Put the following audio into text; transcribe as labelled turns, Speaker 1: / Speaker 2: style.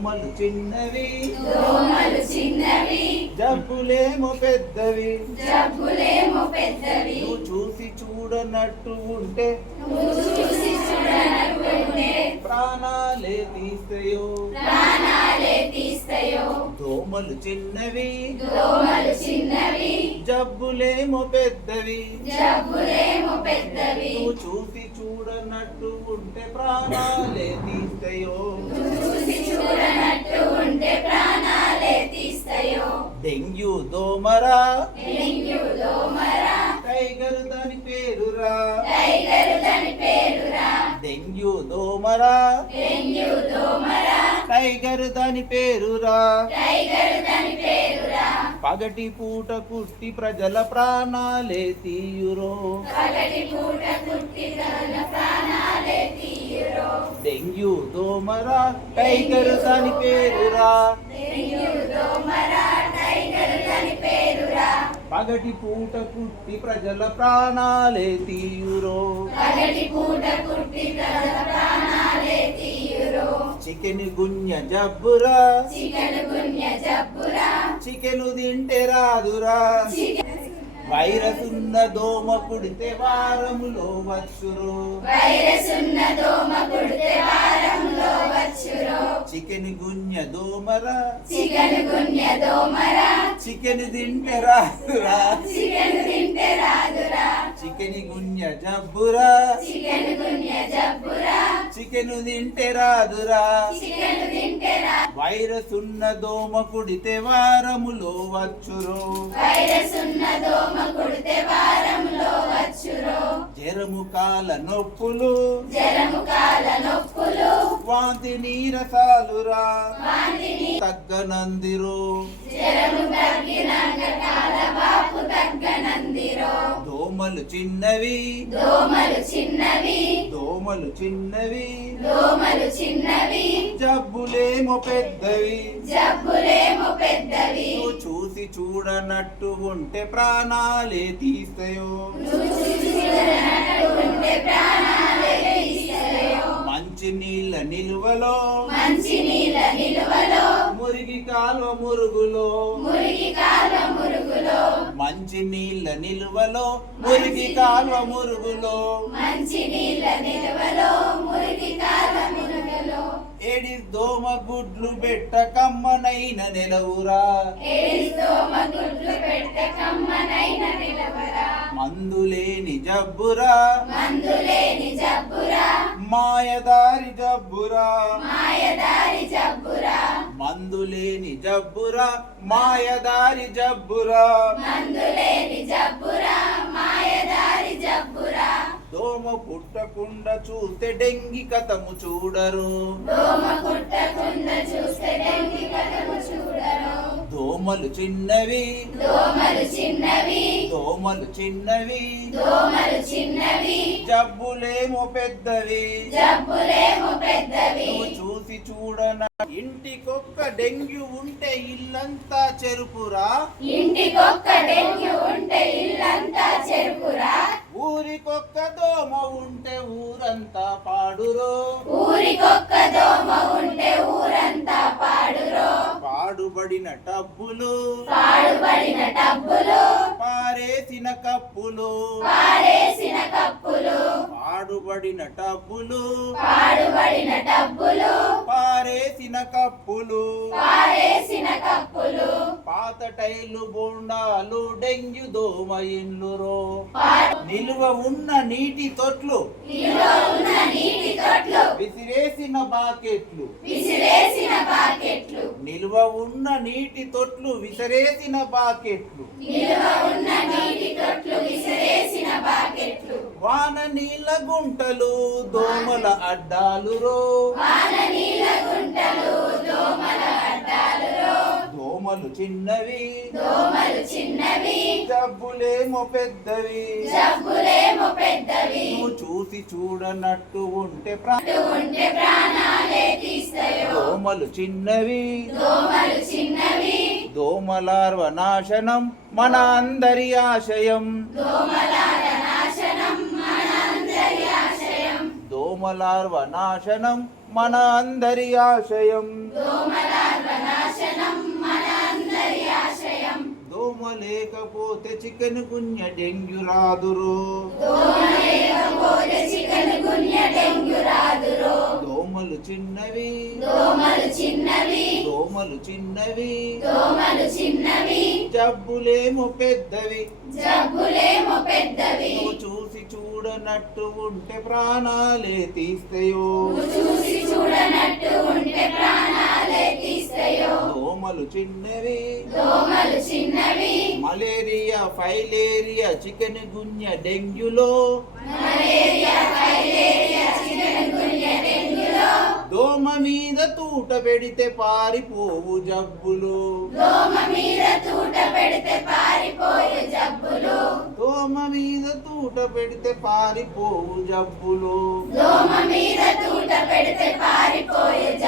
Speaker 1: దోమలు చిన్నవి.
Speaker 2: దోమలు చిన్నవి.
Speaker 1: జబ్బులేమో పెద్దవి.
Speaker 2: జబ్బులేమో పెద్దవి.
Speaker 1: నువ్వు చూసి చూడనట్టు ఉంటే.
Speaker 2: నువ్వు చూసి చూడనట్టుంటే
Speaker 1: ప్రాణాలే తీస్తాయో
Speaker 2: ప్రాణాలే తీస్తాయో
Speaker 1: దోమలు చిన్నవి.
Speaker 2: దోమలు చిన్నవి.
Speaker 1: జబ్బులేమో పెద్దవి.
Speaker 2: జబ్బులేమో పెద్దవి.
Speaker 1: నువ్వు చూసి చూడనట్టు ఉంటే ప్రాణాలే తీస్తాయో?
Speaker 2: చూసి చూడనట్టు ఉంటే ప్రాణాలే తీస్తాయో?
Speaker 1: డెంగ్యూ దోమరా?
Speaker 2: డెంగ్యూ దోమరా?
Speaker 1: టైగర్ దాని పేరురా?
Speaker 2: టైగర్ దాని పేరురా?
Speaker 1: డెంగ్యూ దోమరా?
Speaker 2: డెంగ్యూ దోమరా
Speaker 1: టైగర్ దాని పేరురా.
Speaker 2: టైగర్ దాని పేరురా.
Speaker 1: పగటి పూట కుట్టి ప్రజల ప్రాణాలే తీయురో.
Speaker 2: పగటి పూట కుట్టి తన ప్రాణాలే తీయురో.
Speaker 1: డెంగ్యూ దోమరా టైగర్ దాని పేరురా.
Speaker 2: డెంగ్యూ దోమరా టైగర్ దాని పేరురా.
Speaker 1: పగటి పూట కుట్టి ప్రజల ప్రాణాలే తీయురో.
Speaker 2: పగటి పూట కుట్టి తన ప్రాణాలే తీయురో.
Speaker 1: చికెన్ గున్య జబ్బురా.
Speaker 2: చికెన్ గున్య జబ్బురా.
Speaker 1: చికెన్ తింటే రాదురా. వైరస్ ఉన్న దోమ కుడితే వారములో వచ్చురు.
Speaker 2: వైరస్ ఉన్న దోమ కుడితే వారంలో వచ్చురో.
Speaker 1: చికెన్ గున్య దోమరా.
Speaker 2: చికెన్ గున్య దోమరా.
Speaker 1: చికెన్ తింటే రాదురా.
Speaker 2: చికెన్ తింటే రాదురా.
Speaker 1: చికెన్ గున్య జబ్బురా.
Speaker 2: చికెన్ గున్య జబ్బురా.
Speaker 1: చికెన్ తింటే రాదురా. వైరస్ ఉన్న దోమ కుడితే వారములో వచ్చురు.
Speaker 2: వైరస్ ఉన్న దోమ కుడితే వారంలో వచ్చురో.
Speaker 1: జరము కాల నొప్పులు.
Speaker 2: జరము కాల నొప్పులు.
Speaker 1: వాంతి నీరసాలురా. తగ్గనందిరు. దోమలు చిన్నవి.
Speaker 2: దోమలు చిన్నవి.
Speaker 1: దోమలు చిన్నవి.
Speaker 2: దోమలు చిన్నవి.
Speaker 1: జబ్బులేమో పెద్దవి.
Speaker 2: జబ్బులేమో పెద్దవి.
Speaker 1: నువ్వు చూసి చూడనట్టు ఉంటే ప్రాణాలే తీస్తాయో.
Speaker 2: ఉంటే ప్రాణాలే
Speaker 1: మంచి నీళ్ళ నిలువలో.
Speaker 2: మంచి నీళ్ళ నిలువలో.
Speaker 1: మురిగి కాలువ మురుగులో.
Speaker 2: మురిగి కాల మురుగులో.
Speaker 1: మంచి నీళ్ళ నిలువలో. మురిగి కాలువ మురుగులో.
Speaker 2: మంచి నీళ్ళ నిలువలో. మురిగి కాల మురుగులో.
Speaker 1: ఏడి దోమ గుడ్లు బెట్ట కమ్మనైన నెలవురా.
Speaker 2: ఏడిస్ దోమ గుడ్లు పెట్ట కమ్మనైన నిలవరా.
Speaker 1: మందులేని జబ్బురా.
Speaker 2: మందులేని జబ్బురా.
Speaker 1: మాయదారి జబ్బురా.
Speaker 2: మాయదారి జబ్బురా.
Speaker 1: మందులేని జబ్బురా మాయదారి జబ్బురా.
Speaker 2: మందులేని జబ్బురా మాయదారి జబ్బురా.
Speaker 1: దోమ పుట్టకుండా చూస్తే డెంగి కథము చూడరు.
Speaker 2: దోమ కుట్టకుండా చూస్తే డెంగి కథను చూడరు.
Speaker 1: దోమలు చిన్నవి.
Speaker 2: దోమలు చిన్నవి.
Speaker 1: దోమలు చిన్నవి.
Speaker 2: దోమలు చిన్నవి.
Speaker 1: జబ్బులేమో పెద్దవి.
Speaker 2: జబ్బులేమో పెద్దవి.
Speaker 1: నువ్వు చూసి చూడన? ఇంటికొక్క డెంగ్యూ ఉంటే ఇల్లంతా చెరుపురా.
Speaker 2: ఇంటికొక్క డెంగ్యూ ఉంటే ఇల్లంతా చెరుకురా
Speaker 1: ఊరికొక్క దోమ ఉంటే ఊరంతా పాడురో.
Speaker 2: ఊరికొక్క దోమ ఉంటే ఊరంతా పాడురో.
Speaker 1: పాడుబడిన టబ్బులు
Speaker 2: పాడుబడిన టబ్బులు
Speaker 1: పారేసిన కప్పులు.
Speaker 2: పారేసిన కప్పులు.
Speaker 1: పాడుబడిన టబ్బులు
Speaker 2: పాడుబడిన టబ్బులు
Speaker 1: పారేసిన కప్పులు.
Speaker 2: పారేసిన కప్పులు.
Speaker 1: టైర్లు బోండాలు డెంగ్యూ దోమ ఇండ్లురో నిలువ ఉన్న నీటి తొట్లు. విసిరేసిన బాకెట్లు. నిల్వ ఉన్న నీటి తొట్లు విసిరేసిన బాకెట్లు. వాన నీళ్ళ గుంటలు దోమల అడ్డాలు రో
Speaker 2: వాన నీళ్ళ గుంటలు దోమల
Speaker 1: దోమలు చిన్నవి.
Speaker 2: దోమలు చిన్నవి.
Speaker 1: జబ్బులేమో పెద్దవి.
Speaker 2: జబ్బులేమో పెద్దవి.
Speaker 1: నువ్వు చూసి చూడనట్టు ఉంటే
Speaker 2: ఉంటే ప్రాణాలే తీస్తాయో.
Speaker 1: దోమలు చిన్నవి.
Speaker 2: దోమలు చిన్నవి.
Speaker 1: దోమలార్వ నాశనం మన అందరి ఆశయం.
Speaker 2: దోమలాల నాశనం మనందరి ఆశయం.
Speaker 1: దోమ దోమలార్వ నాశనం మన అందరి ఆశయం.
Speaker 2: దోమలార్వనాశనం మన అందరి ఆశయం
Speaker 1: దోమ లేకపోతే చికెన్ గున్య డెంగ్యూ రాదురో. దోమలు చిన్నవి.
Speaker 2: దోమలు చిన్నవి.
Speaker 1: దోమలు చిన్నవి.
Speaker 2: దోమలు చిన్నవి.
Speaker 1: జబ్బులేమో పెద్దవి.
Speaker 2: జబ్బులేమో పెద్దవి.
Speaker 1: చూసి చూడనట్టు ఉంటే ప్రాణాలే తీస్తాయో.
Speaker 2: చూసి చూడనట్టు ఉంటే ప్రాణాలే
Speaker 1: దోమలు చిన్నవి.
Speaker 2: దోమలు చిన్నవి.
Speaker 1: మలేరియా ఫైలేరియా చికెన్ గున్య డెంగ్యూలో.
Speaker 2: మలేరియా ఫైలేరియా చికెన్ గున్య డెంగ్యూలో.
Speaker 1: దోమ మీద తూట పెడితే పారిపోవు జబ్బులు.
Speaker 2: దోమ మీద తూట పెడితే పారిపోయే జబ్బులు.
Speaker 1: దోమ మీద తూట పెడితే పారిపోవు జబ్బులు.
Speaker 2: దోమ మీద తూట పెడితే పారిపోయే